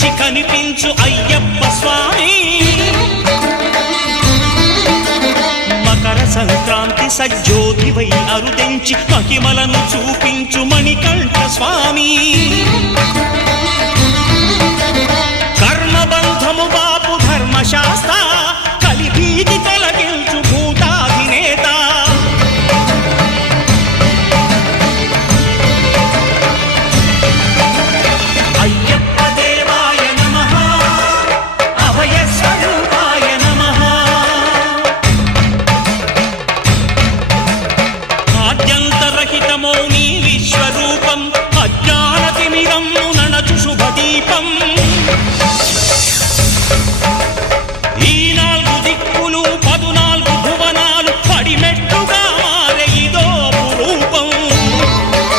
మించి కనిపించు అయ్యప్ప స్వామి మకర సంక్రాంతి సజ్జోతివై అరుదెంచి మహిమలను చూపించు మణికంఠ స్వామి